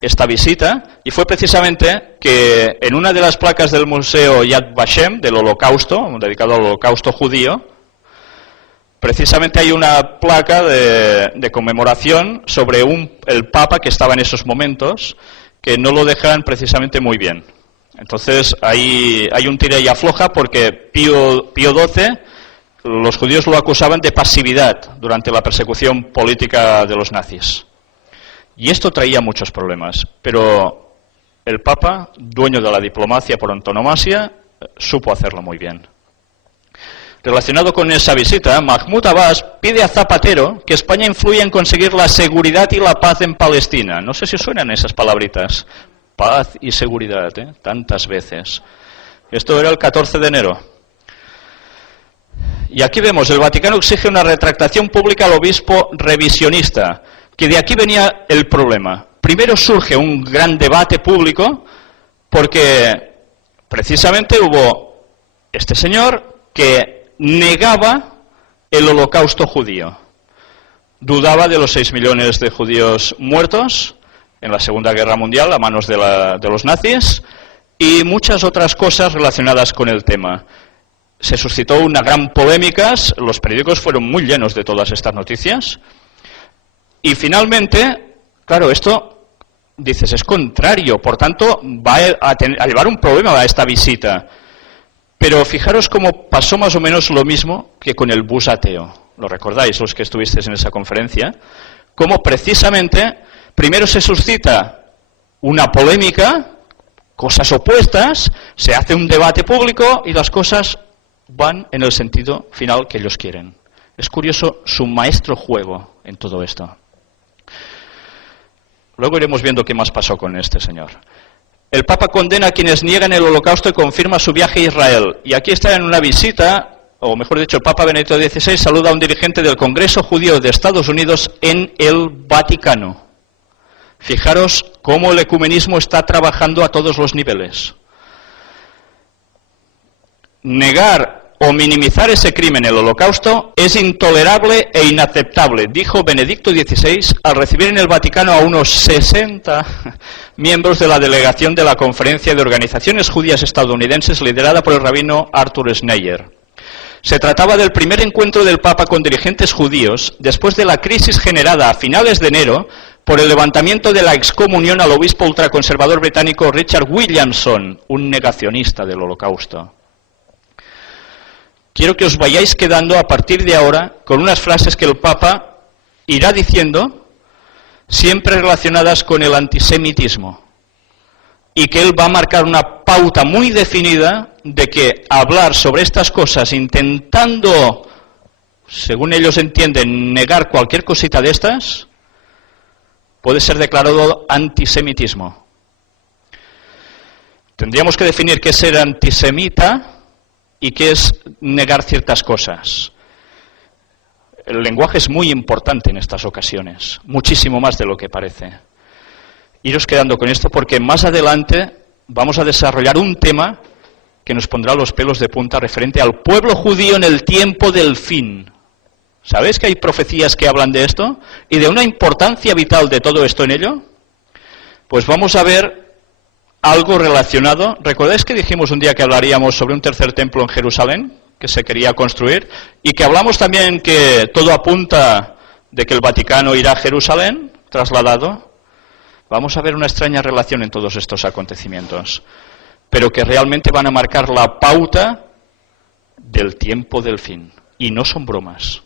esta visita, y fue precisamente que en una de las placas del Museo Yad Vashem, del Holocausto, dedicado al Holocausto judío, precisamente hay una placa de conmemoración sobre el Papa que estaba en esos momentos, que no lo dejan precisamente muy bien. Entonces hay un tira y afloja porque Pío XII, los judíos lo acusaban de pasividad durante la persecución política de los nazis. Y esto traía muchos problemas, pero el Papa, dueño de la diplomacia por antonomasia, supo hacerlo muy bien. Relacionado con esa visita, Mahmoud Abbas pide a Zapatero que España influya en conseguir la seguridad y la paz en Palestina. No sé si suenan esas palabritas. Paz y seguridad, tantas veces. Esto era el 14 de enero. Y aquí vemos, el Vaticano exige una retractación pública al obispo revisionista, que de aquí venía el problema. Primero surge un gran debate público, porque precisamente hubo este señor que negaba el holocausto judío. Dudaba de los 6 millones de judíos muertos en la Segunda Guerra Mundial a manos de los nazis y muchas otras cosas relacionadas con el tema. Se suscitó una gran polémica, los periódicos fueron muy llenos de todas estas noticias y finalmente, claro, esto, dices, es contrario, por tanto va a llevar un problema a esta visita. Pero fijaros cómo pasó más o menos lo mismo que con el bus ateo. ¿Lo recordáis los que estuvisteis en esa conferencia? Cómo precisamente primero se suscita una polémica, cosas opuestas, se hace un debate público y las cosas van en el sentido final que ellos quieren. Es curioso su maestro juego en todo esto. Luego iremos viendo qué más pasó con este señor. El Papa condena a quienes niegan el holocausto y confirma su viaje a Israel. Y aquí está en una visita, o mejor dicho, el Papa Benedicto XVI saluda a un dirigente del Congreso Judío de Estados Unidos en el Vaticano. Fijaros cómo el ecumenismo está trabajando a todos los niveles. Negar o minimizar ese crimen, el holocausto, es intolerable e inaceptable, dijo Benedicto XVI al recibir en el Vaticano a unos 60 miembros de la delegación de la Conferencia de Organizaciones Judías Estadounidenses liderada por el rabino Arthur Schneier. Se trataba del primer encuentro del Papa con dirigentes judíos después de la crisis generada a finales de enero por el levantamiento de la excomunión al obispo ultraconservador británico Richard Williamson, un negacionista del holocausto. Quiero que os vayáis quedando a partir de ahora con unas frases que el Papa irá diciendo, siempre relacionadas con el antisemitismo, y que él va a marcar una pauta muy definida de que hablar sobre estas cosas intentando, según ellos entienden, negar cualquier cosita de estas, puede ser declarado antisemitismo. Tendríamos que definir qué es ser antisemita y qué es negar ciertas cosas. El lenguaje es muy importante en estas ocasiones, muchísimo más de lo que parece. Iros quedando con esto porque más adelante vamos a desarrollar un tema que nos pondrá los pelos de punta referente al pueblo judío en el tiempo del fin. ¿Sabéis que hay profecías que hablan de esto? Y de una importancia vital de todo esto en ello. Pues vamos a ver algo relacionado. ¿Recordáis que dijimos un día que hablaríamos sobre un tercer templo en Jerusalén que se quería construir? Y que hablamos también que todo apunta de que el Vaticano irá a Jerusalén, trasladado. Vamos a ver una extraña relación en todos estos acontecimientos, pero que realmente van a marcar la pauta del tiempo del fin. Y no son bromas.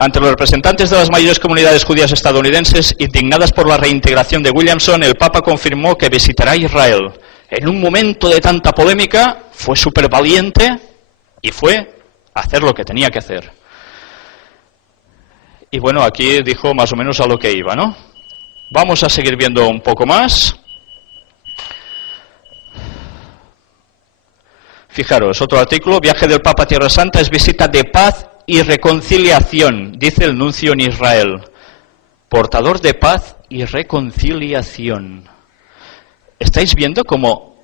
Ante los representantes de las mayores comunidades judías estadounidenses, indignadas por la reintegración de Williamson, el Papa confirmó que visitará Israel. En un momento de tanta polémica, fue súper valiente y fue a hacer lo que tenía que hacer. Y bueno, aquí dijo más o menos a lo que iba, ¿no? Vamos a seguir viendo un poco más. Fijaros, otro artículo, viaje del Papa a Tierra Santa es visita de paz y reconciliación, dice el nuncio en Israel. Portador de paz y reconciliación. ¿Estáis viendo cómo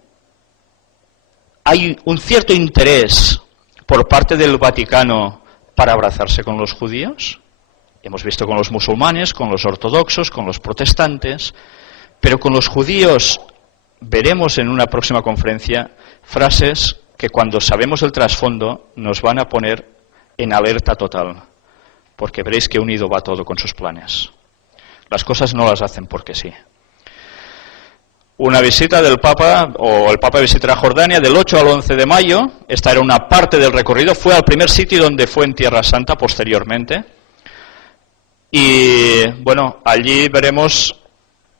hay un cierto interés por parte del Vaticano para abrazarse con los judíos? Hemos visto con los musulmanes, con los ortodoxos, con los protestantes, pero con los judíos veremos en una próxima conferencia frases que cuando sabemos el trasfondo nos van a poner en alerta total, porque veréis que unido va todo con sus planes. Las cosas no las hacen porque sí. Una visita del Papa, o el Papa visitará Jordania del 8 al 11 de mayo, esta era una parte del recorrido, fue al primer sitio donde fue en Tierra Santa posteriormente, y bueno, allí veremos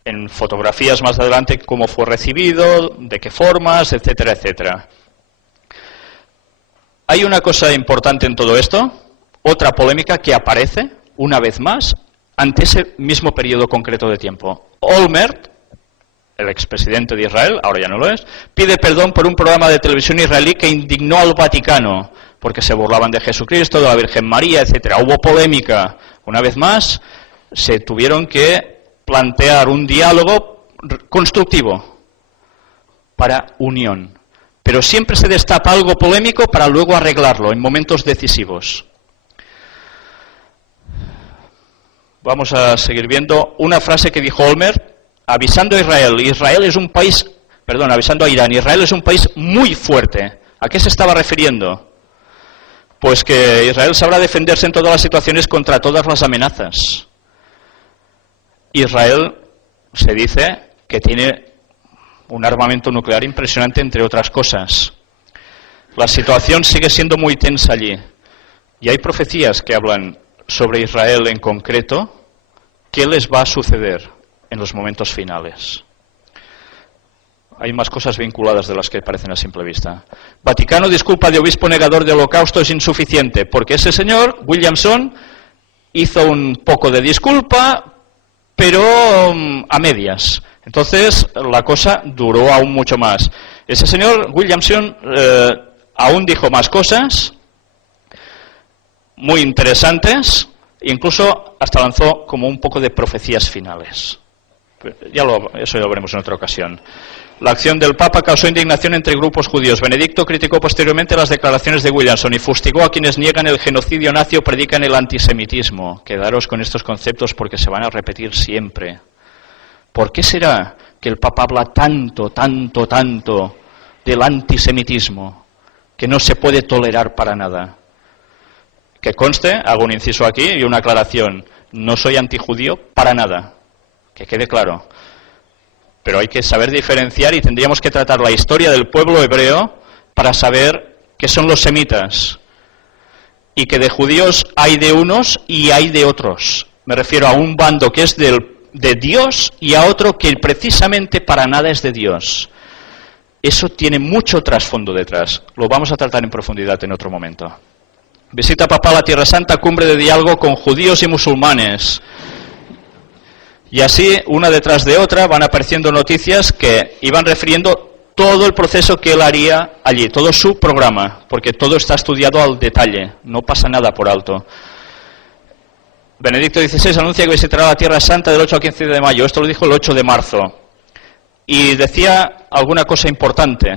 en fotografías más adelante cómo fue recibido, de qué formas, etcétera, etcétera. Hay una cosa importante en todo esto, otra polémica que aparece, una vez más, ante ese mismo periodo concreto de tiempo. Olmert, el expresidente de Israel, ahora ya no lo es, pide perdón por un programa de televisión israelí que indignó al Vaticano, porque se burlaban de Jesucristo, de la Virgen María, etcétera. Hubo polémica. Una vez más, se tuvieron que plantear un diálogo constructivo para unión. Pero siempre se destapa algo polémico para luego arreglarlo en momentos decisivos. Vamos a seguir viendo una frase que dijo Olmert, avisando a Israel. Avisando a Irán. Israel es un país muy fuerte. ¿A qué se estaba refiriendo? Pues que Israel sabrá defenderse en todas las situaciones contra todas las amenazas. Israel se dice que tiene un armamento nuclear impresionante, entre otras cosas. La situación sigue siendo muy tensa allí. Y hay profecías que hablan sobre Israel en concreto, qué les va a suceder en los momentos finales. Hay más cosas vinculadas de las que parecen a simple vista. Vaticano disculpa de obispo negador de holocausto es insuficiente, porque ese señor, Williamson, hizo un poco de disculpa, pero a medias. Entonces la cosa duró aún mucho más. Ese señor, Williamson, aún dijo más cosas muy interesantes, incluso hasta lanzó como un poco de profecías finales. Eso ya lo veremos en otra ocasión. La acción del Papa causó indignación entre grupos judíos. Benedicto criticó posteriormente las declaraciones de Williamson y fustigó a quienes niegan el genocidio nazi o predican el antisemitismo. Quedaros con estos conceptos porque se van a repetir siempre. ¿Por qué será que el Papa habla tanto del antisemitismo que no se puede tolerar para nada? Que conste, hago un inciso aquí y una aclaración, no soy antijudío para nada, que quede claro. Pero hay que saber diferenciar y tendríamos que tratar la historia del pueblo hebreo para saber qué son los semitas. Y que de judíos hay de unos y hay de otros. Me refiero a un bando que es de Dios y a otro que precisamente para nada es de Dios. Eso tiene mucho trasfondo detrás. Lo vamos a tratar en profundidad en otro momento. Visita papal a Tierra Santa, cumbre de diálogo con judíos y musulmanes. Y así, una detrás de otra, van apareciendo noticias que iban refiriendo todo el proceso que él haría allí, todo su programa, porque todo está estudiado al detalle, no pasa nada por alto. Benedicto XVI anuncia que visitará la Tierra Santa del 8 al 15 de mayo, esto lo dijo el 8 de marzo. Y decía alguna cosa importante.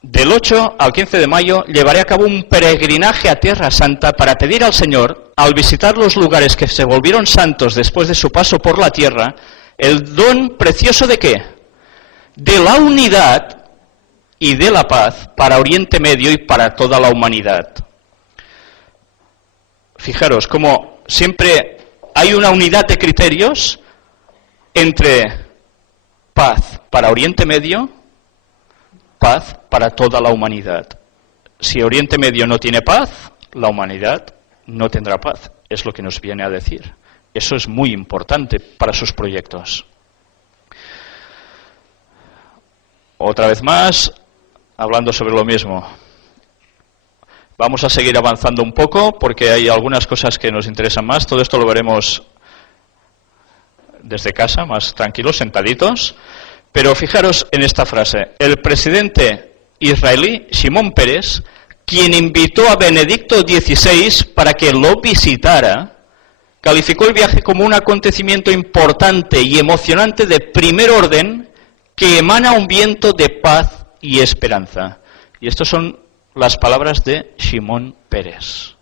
Del 8 al 15 de mayo llevaré a cabo un peregrinaje a Tierra Santa para pedir al Señor, al visitar los lugares que se volvieron santos después de su paso por la tierra, el don precioso de ¿qué? De la unidad y de la paz para Oriente Medio y para toda la humanidad. Fijaros, como siempre hay una unidad de criterios entre paz para Oriente Medio, paz para toda la humanidad. Si Oriente Medio no tiene paz, la humanidad no tendrá paz. Es lo que nos viene a decir. Eso es muy importante para sus proyectos. Otra vez más, hablando sobre lo mismo. Vamos a seguir avanzando un poco porque hay algunas cosas que nos interesan más. Todo esto lo veremos desde casa, más tranquilos, sentaditos. Pero fijaros en esta frase. El presidente israelí, Shimon Peres, quien invitó a Benedicto XVI para que lo visitara, calificó el viaje como un acontecimiento importante y emocionante de primer orden que emana un viento de paz y esperanza. Y estas son las palabras de Shimon Peres.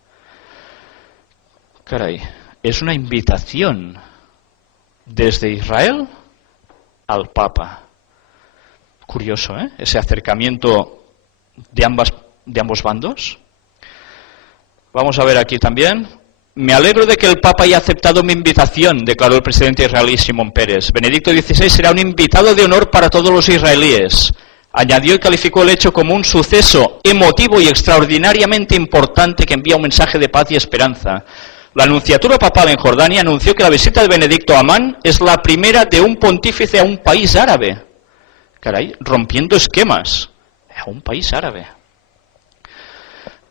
Caray, es una invitación desde Israel al Papa. Curioso, ¿eh? Ese acercamiento de ambos bandos. Vamos a ver aquí también. Me alegro de que el Papa haya aceptado mi invitación, declaró el presidente israelí Shimon Peres. Benedicto XVI será un invitado de honor para todos los israelíes. Añadió y calificó el hecho como un suceso emotivo y extraordinariamente importante que envía un mensaje de paz y esperanza. La Nunciatura Papal en Jordania anunció que la visita de Benedicto a Amán es la primera de un pontífice a un país árabe. Caray, rompiendo esquemas. A un país árabe.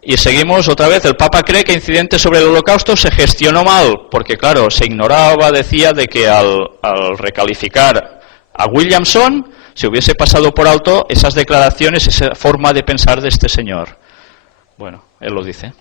Y seguimos otra vez. El Papa cree que el incidente sobre el Holocausto se gestionó mal, porque claro, se ignoraba, decía, de que al recalificar a Williamson se hubiese pasado por alto esas declaraciones, esa forma de pensar de este señor. Bueno, él lo dice.